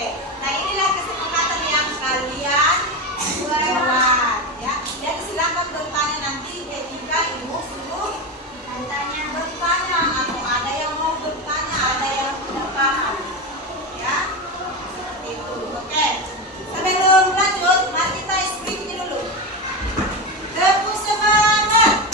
Oke. Nah, inilah kesepakatan yang kalian buat ya. Jadi silakan bertanya nanti ketika ibu suruh bertanya atau ada yang mau bertanya, ada yang tidak paham. Ya. Seperti itu. Oke. Sebelum lanjut, mari kita speaking dulu. Tepuk semangat.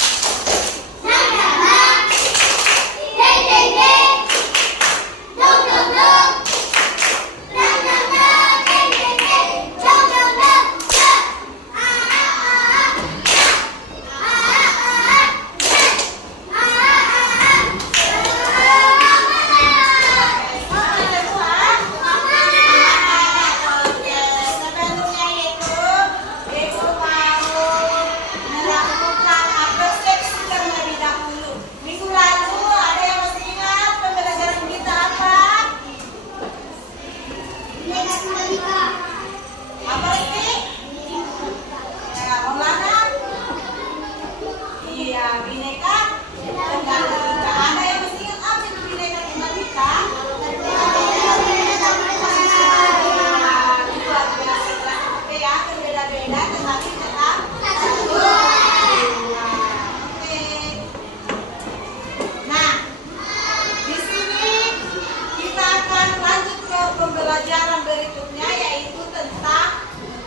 Pembelajaran berikutnya yaitu tentang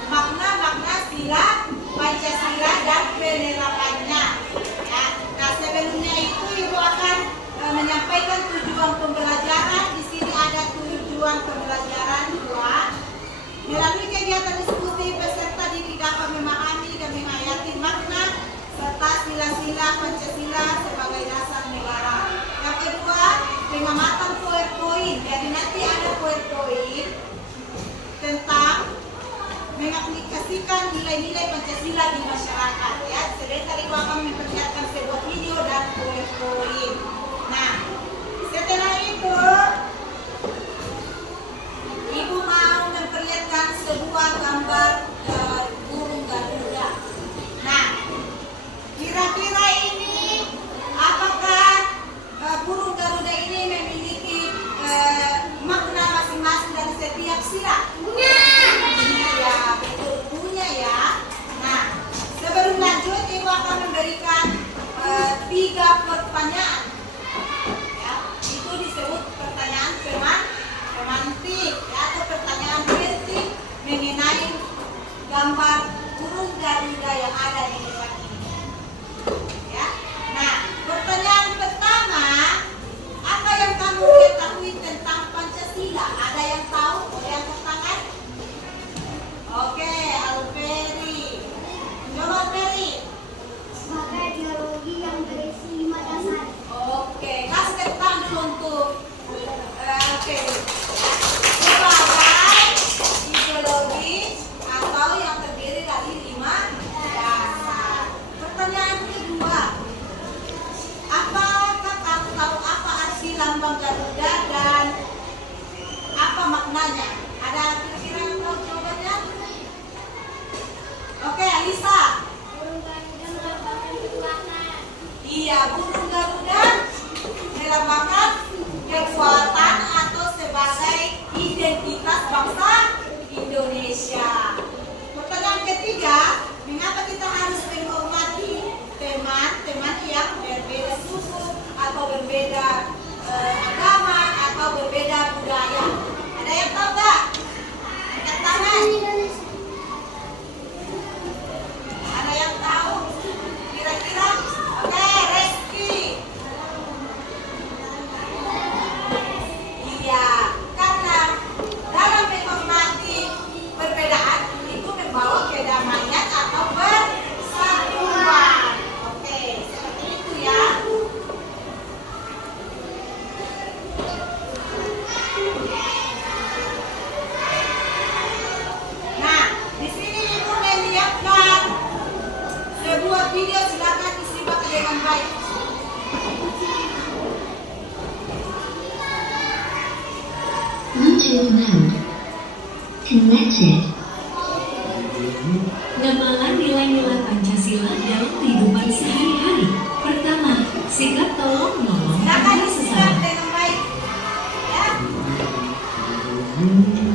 makna-makna sila Pancasila dan penerapannya. Ya. Nah, sebelumnya itu Ibu akan menyampaikan tujuan pembelajaran. Di sini ada tujuan pembelajaran 2. Melalui kegiatan diskusi peserta didik dapat memahami dan menghayati makna serta sila-sila Pancasila sebagai dasar negara. Yang kedua, pengamatan PowerPoint. Jadi nanti ada PowerPoint tentang mengaplikasikan nilai-nilai Pancasila di masyarakat. Ya, sebentar Ibu akan memperlihatkan sebuah video dan PowerPoint. Nah, setelah itu Ibu mau memperlihatkan sebuah gambar burung Garuda. Nah, kira-kira ini apakah burung Garuda ini memiliki makna masing-masing dari setiap sila? Iya, betul, punya ya. Nah, sebelum lanjut Ibu akan memberikan 3 pertanyaan. Ya, itu disebut pertanyaan pemantik ya, atau pertanyaan kritik mengenai gambar burung Garuda yang ada di depan ini. Ya. Nah, pertanyaan pertama, apa yang kamu ketahui tentang Pancasila? Ada yang tahu? Boleh angkat tangan? Oke, Alferi. Coba Alferi. Sebagai ideologi yang berisi 5 dasar. Oke, kasih tepuk tangan dulu untuk oke. Sebagai ideologi atau yang terdiri dari 5 dasar. Pertanyaan kedua, apakah kamu tahu apa arti lambang Garuda dan apa maknanya? Ada kira-kira yang tahu jawabannya? Oke, Alisa. Burung Garuda melambangkan kekuatan. Iya, burung Garuda melambangkan kekuatan atau sebagai identitas bangsa Indonesia. Pertanyaan ketiga, mengapa kita harus menghormati teman-teman yang berbeda suku atau berbeda agama atau berbeda budaya? Ada yang tahu nggak? Angkat tangan. Ada yang tahu? Kira-kira? Oke, Reski. Iya, karena dalam menghormati perbedaan itu membawa kedamaian atau persatuan. Oke, seperti itu ya. Nah, di sini Ibu menyiapkan sebuah video, silakan disimak dengan baik. Bluetooth mode connected. Ngamalan nilai-nilai Pancasila dalam kehidupan sehari-hari. Pertama, sikap tolong menolong Silakan antar disimak sesama. dengan baik. Ya.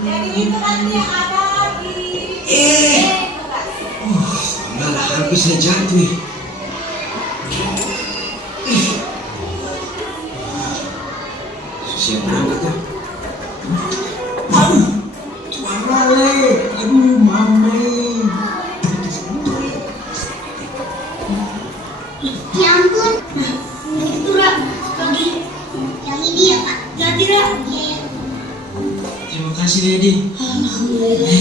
Jadi itu nanti yang ada di tugas. Malah hampir saya jatuh. Siap berangkat ya? Tuan Rale, aduh mame. Ya ampun. Itu Ra, lagi yang ini ya Kak. Jadi Ra. Iya. Terima kasih Dedi. Alhamdulillah.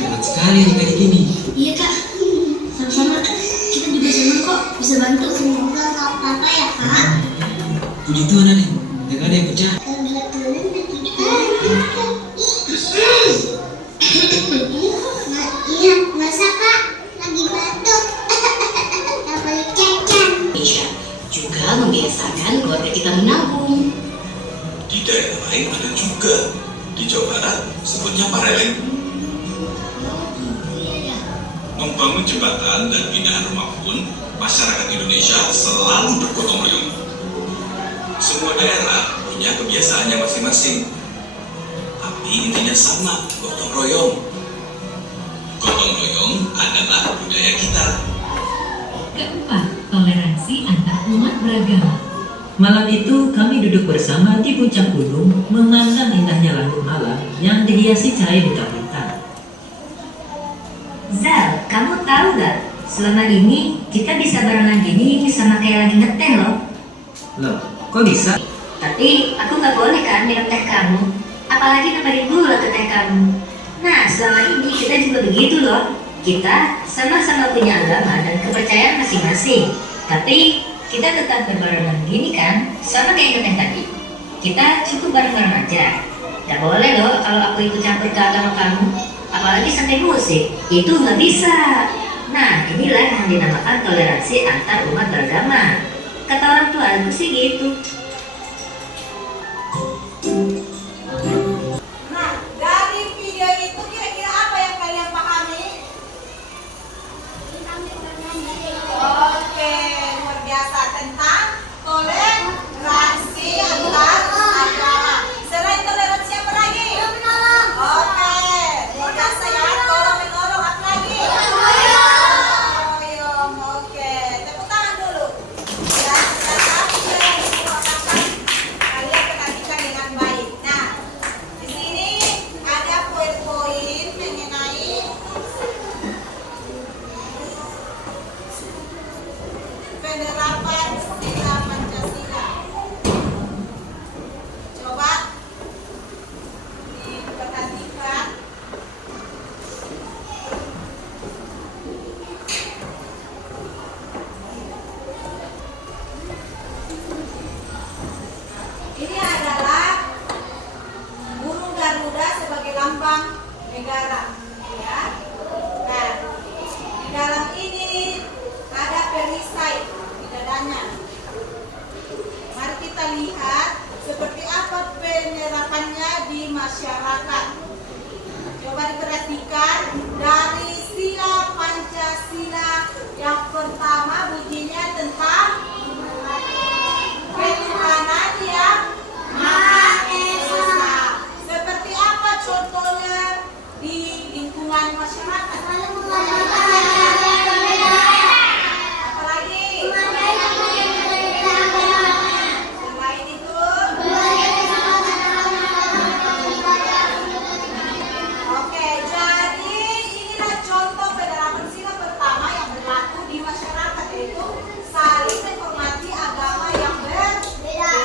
Hebat sekali nih kayak gini. Iya Kak. Sama-sama. Kita juga senang kok bisa bantu. Semoga nggak apa-apa ya Kak. Puji Tuhan Ade, gak ada yang pecah. Iya, masa Kak lagi batuk. Tak boleh cacan. Indonesia juga membiasakan keluarga kita menabung. Di daerah lain ada juga. Di Jawa Barat sebutnya pareleng. Membangun jembatan dan binaan rumah pun masyarakat Indonesia selalu bergotong royong. Semua daerah punya kebiasaannya masing-masing. Tapi intinya sama, gotong royong. Gotong royong adalah budaya kita. Keempat, toleransi antar umat beragama. Malam itu kami duduk bersama di puncak gunung memandang indahnya langit malam yang dihiasi cahaya bintang-bintang. Zal, kamu tahu gak? Selama ini kita bisa barengan gini sama kayak lagi ngeteh loh. Loh, kok bisa? Tapi aku gak boleh kan minum teh kamu. Apalagi nambahin gula ke teh kamu. Nah, selama ini kita juga begitu loh. Kita sama-sama punya agama dan kepercayaan masing-masing. Tapi kita tetap berbarengan gini kan, sama kayak ngeteh tadi. Kita cukup bareng-bareng aja. Gak boleh loh kalau aku ikut campur ke agama kamu. Apalagi sampai musik, itu nggak bisa. Nah, inilah yang dinamakan toleransi antar umat beragama. Kata orang tua aku sih gitu. Nah, dari video itu kira-kira apa yang kalian pahami? Oke, luar biasa tentang toleransi antar agama. Selain toleransi apa lagi? Oke, luar biasa ya. Tolong menolong apa lagi? Royong. Oke, tepuk tangan dulu. Dan setelah kalian melakukan, kalian perhatikan dengan baik. Nah, di sini ada poin-poin mengenai penerapan sila Pancasila. Coba diperhatikan. Ini adalah burung Garuda sebagai lambang negara, ya. Nah, di dalam ini ada perisai di dadanya. Mari kita lihat seperti apa penerapannya di masyarakat. Coba diperhatikan dari sila Pancasila yang pertama bunyinya tentang ketuhanan yang Maha Esa. Seperti apa contohnya di lingkungan masyarakat? Apalagi? Selain itu? Oke, jadi inilah contoh penerapan sila pertama yang berlaku di masyarakat, yaitu saling menghormati agama yang berbeda,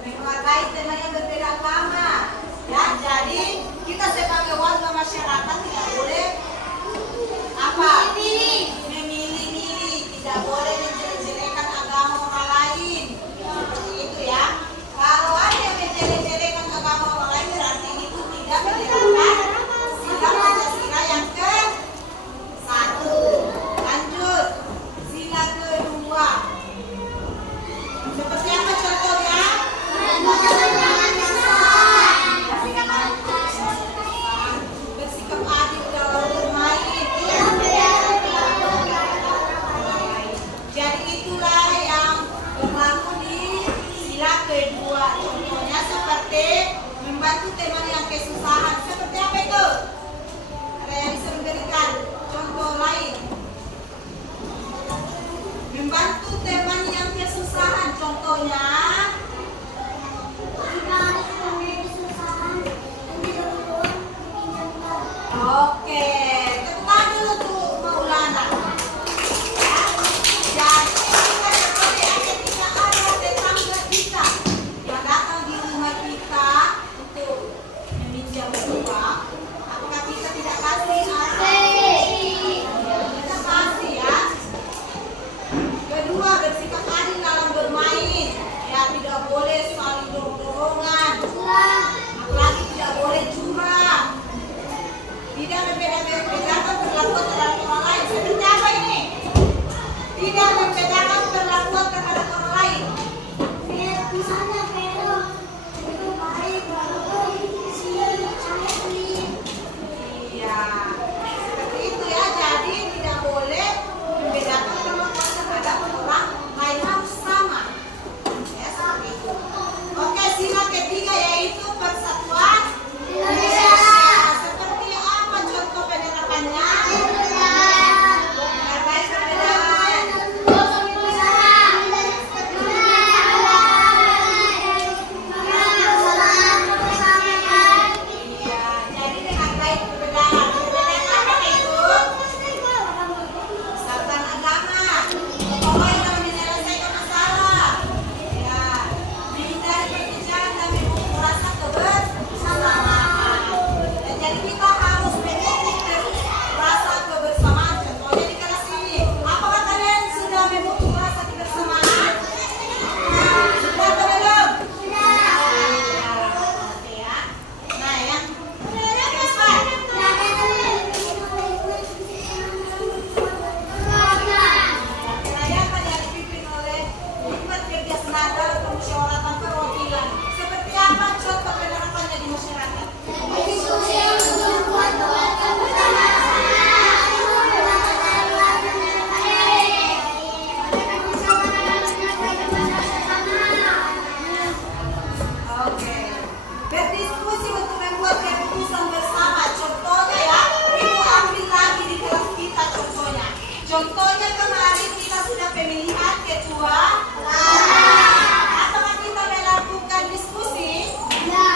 menghargai teman yang berbeda agama. Ya, jadi kita sebagai warga masyarakat tidak boleh apa? Memilih-milih, tidak boleh menjelek-jelekan agama orang lain. Seperti itu ya. Kalau ada yang menjelek-jelekan agama orang lain, berarti itu tidak menerapkan sila Pancasila yang ke-1. Lanjut, sila kedua. Seperti apa contohnya? Bersikap adil dalam bermain. yang kedua, apakah kita tidak kasih kita kasih ya. Kedua, bersikap adil dalam bermain, ya tidak boleh saling dorong-dorongan, apalagi tidak boleh curang, tidak membeda-bedakan perlakuan terhadap orang lain. Seperti apa ini? Tidak membedakan perlakuan terhadap orang lain. Misalnya Vero itu baik, walaupun si saya pelit. Iya, seperti itu ya. Jadi tidak boleh membedakan perlakuan terhadap orang lain, harus sama. Ya, seperti itu. Oke, sila ketiga yaitu persatuan Indonesia. Seperti apa contoh penerapannya? Menghargai perbedaan. Iya, jadi dengan baik perbedaan. Perbedaan apa itu? Persatuan agama. Pokoknya dalam menyelesaikan masalah. Ya, menghindari perpecahan dan memupuk rasa kebersamaan. Dan jadi kita harus memupuk terus rasa kebersamaan. Contohnya di kelas ini. Apakah kalian sudah memupuk rasa kebersamaan? Sudah atau belum? Oke ya. Nah ya. Rakyat yang dipimpin oleh hikmat kerja senada permusyawaratan perwakilan. Seperti apa contoh penerapannya di masyarakat? Oke. Berdiskusi untuk membuat keputusan bersama. Contohnya ya, ibu ambil lagi di kelas kita contohnya. Contohnya kemarin kita sudah pemilihan ketua. Apakah kita melakukan diskusi? Iya.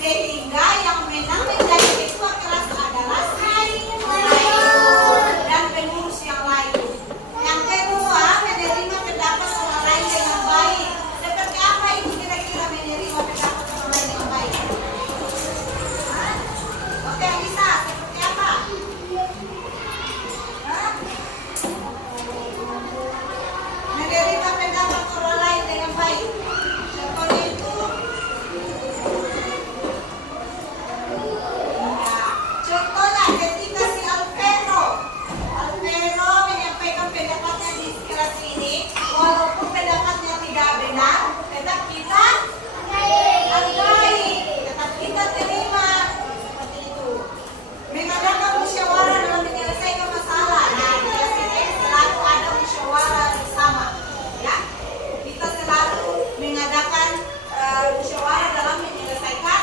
Sehingga yang menang menjadi ketua kelas adalah dan pengurus yang lain. Yang kedua, menerima pendapat orang lain dengan baik. Seperti apa itu kira-kira menerima pendapat orang lain dengan baik? Hah? Oke, Lisa, seperti apa? Hah? Menerima pendapat orang lain dengan baik. Contohnya itu, iya. Contohnya ketika si Alvero menyampaikan pendapatnya di kelas ini, walaupun pendapatnya tidak benar, tetap kita hargai, tetap kita terima. Seperti itu. Mengadakan musyawarah dalam menyelesaikan masalah. Nah, di kelas ini selalu ada musyawarah bersama. Ya, kita selalu mengadakan musyawarah dalam menyelesaikan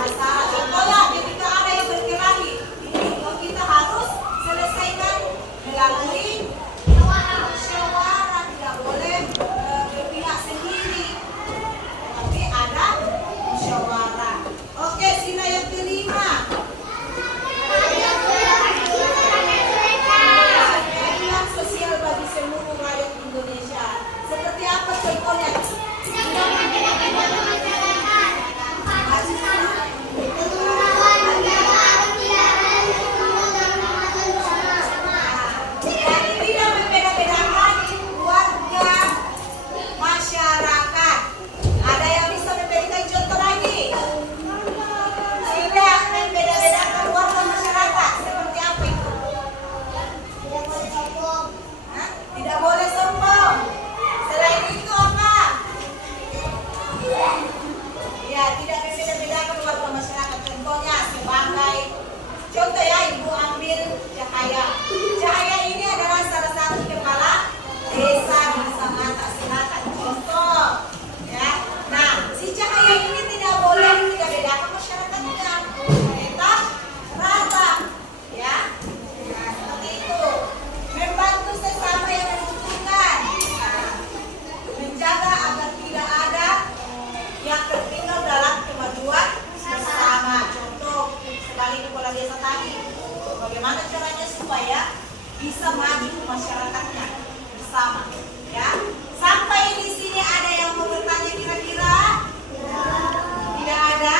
masalah. Contohnya ketika ada yang berkelahi, ini kita harus selesaikan melalui musyawarah, tidak boleh berpihak sendiri, tapi ada musyawarah. Oke, sila yang kelima. Keadilan sosial bagi seluruh rakyat Indonesia. Seperti apa contohnya? Jadi tidak membeda-bedakan warga masyarakat. Ada yang bisa memberikan contoh lagi? Tidak membeda-bedakan warga masyarakat. Seperti apa itu? Hah? Tidak boleh sombong. Selain itu apa? Ya, tidak membeda-bedakan warga masyarakat. Contohnya sebagai contoh ya, ibu ambil Cahaya. Cahaya ini adalah salah satu kepala desa di Sangatta Selatan. Contoh, ya. Nah, si Cahaya ini tidak boleh tidak bedakan masyarakatnya. Tetap rata, ya. Nah, seperti itu. Membantu sesama yang membutuhkan. Nah, menjaga agar tidak ada yang tertinggal dalam kemajuan bersama. Contoh, sekali kepala desa tadi, bagaimana caranya supaya bisa maju masyarakatnya bersama, ya. Sampai di sini ada yang mau bertanya kira-kira? Tidak ada?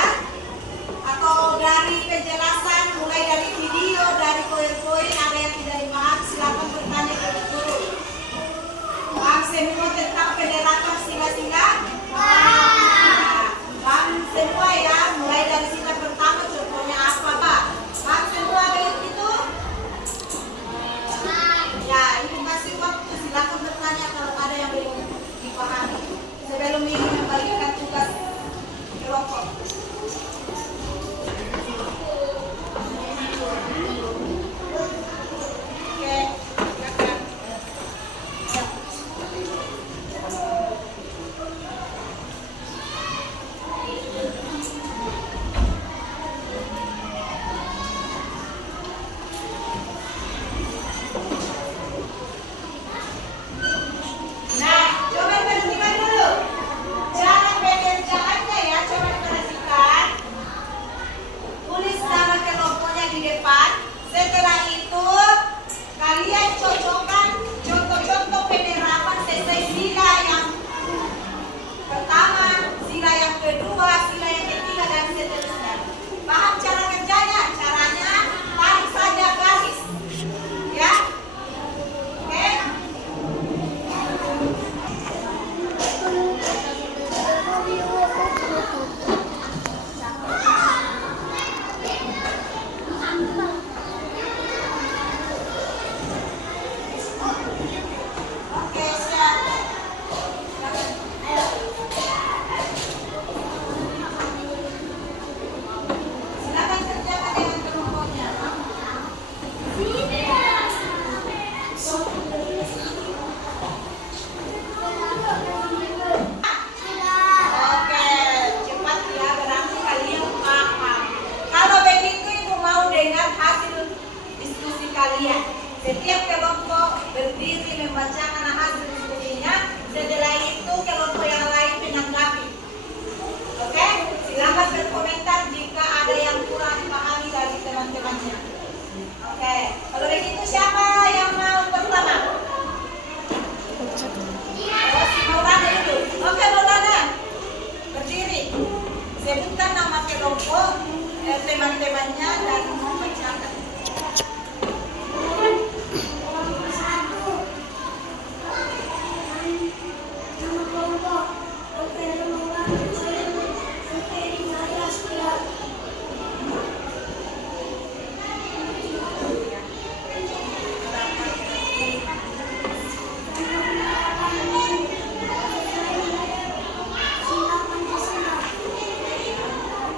teman-temannya dan membacakan.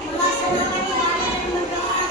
Melaksanakan ibadah dan berdoa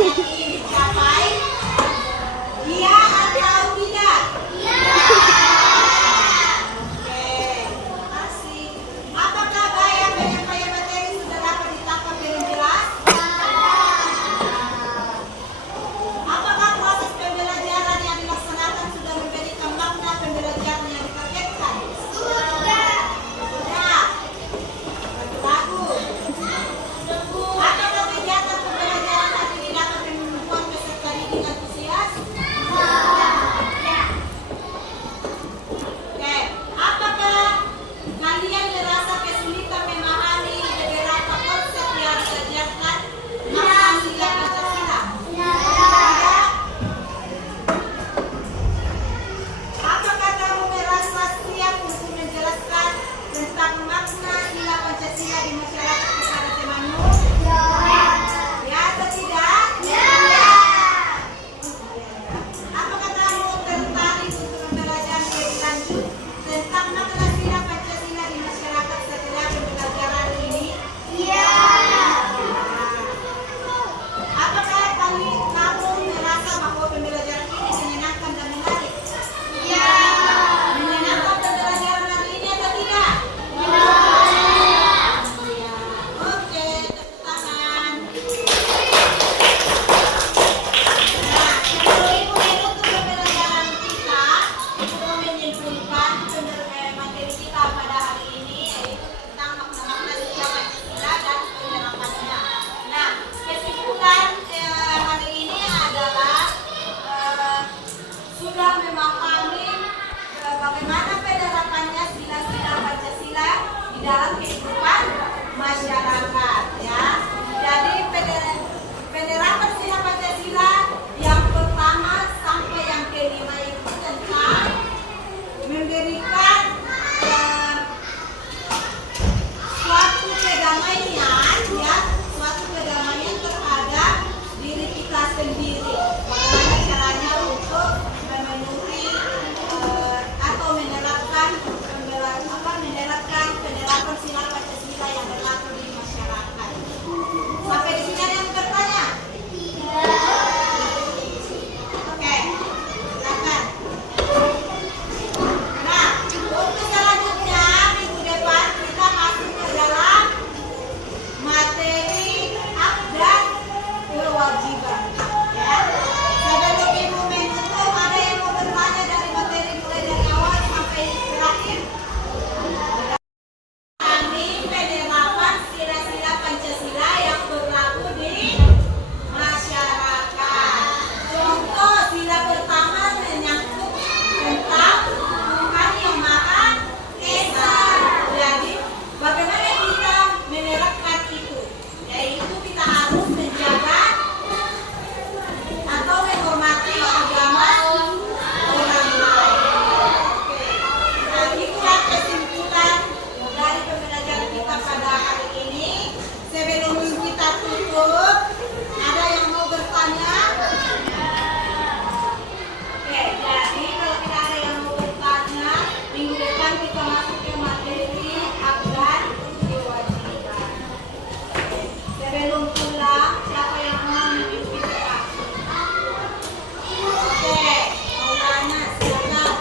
yang ingin dicapai? Iya atau tidak? Oke, terima kasih. Apakah gaya penyampaian materi sudah dapat ditangkap dengan jelas? Apakah proses pembelajaran yang dilaksanakan sudah memberikan makna pembelajaran yang ditargetkan? Sudah. Bagus. Apakah kegiatan pembelajaran nanti dapat membuat peserta didik antusias? Oke. Apakah kalian merasa kesulitan memahami beberapa konsep yang diajarkan makna sila Pancasila? Tidak. Apakah kamu merasa siap untuk menjelaskan tentang makna sila Pancasila di masyarakat kepada temanmu? Ya atau tidak? Apakah kamu tertarik untuk belajar lebih lanjut tentang makna sila Pancasila di masyarakat setelah pembelajaran ini? Apakah kamu merasa bahwa pembelajaran ini menyenangkan dan menarik? Menyenangkan pembelajaran hari ini atau tidak? Iya. Oke, tepuk tangan. Nah, sebelum Ibu menutup pembelajaran kita, Ibu menyimpulkan materi kita pada hari ini, yaitu tentang makna-makna sila Pancasila dan penerapannya. Nah, kesimpulan hari ini adalah sudah memahami bagaimana penerapannya sila-sila Pancasila di dalam kehidupan masyarakat, ya. Jadi penerapan sila Pancasila yang pertama sampai yang kelima itu tentang memberikan suatu kedamaian, ya, suatu kedamaian terhadap diri kita sendiri. Bagaimana caranya untuk memenuhi atau menerapkan penerapan sila Pancasila yang berlaku di masyarakat. Sampai di sini ada yang bertanya? Oke, silakan. Nah, untuk selanjutnya minggu depan kita masuk ke dalam materi hak dan kewajiban. Ya. Sebelum Ibu menutup, ada yang mau bertanya dari materi mulai dari awal sampai terakhir? Ini penerapan sila-sila Pancasila yang berlaku di masyarakat. Contoh sila pertama menyangkut tentang Tuhan yang Maha Esa. Jadi, bagaimana kita menerapkan itu? Yaitu kita harus menjaga atau menghormati agama orang lain. Oke. Nah, itulah kesimpulan dari pembelajaran kita pada hari ini. Sebelum kita tutup, ada yang mau bertanya? Oke, jadi kalau tidak ada yang mau bertanya, minggu depan kita masuk ke materi hak dan kewajiban. Oke, sebelum pulang, siapa yang mau memimpin kita? Oke, Maulana, silakan.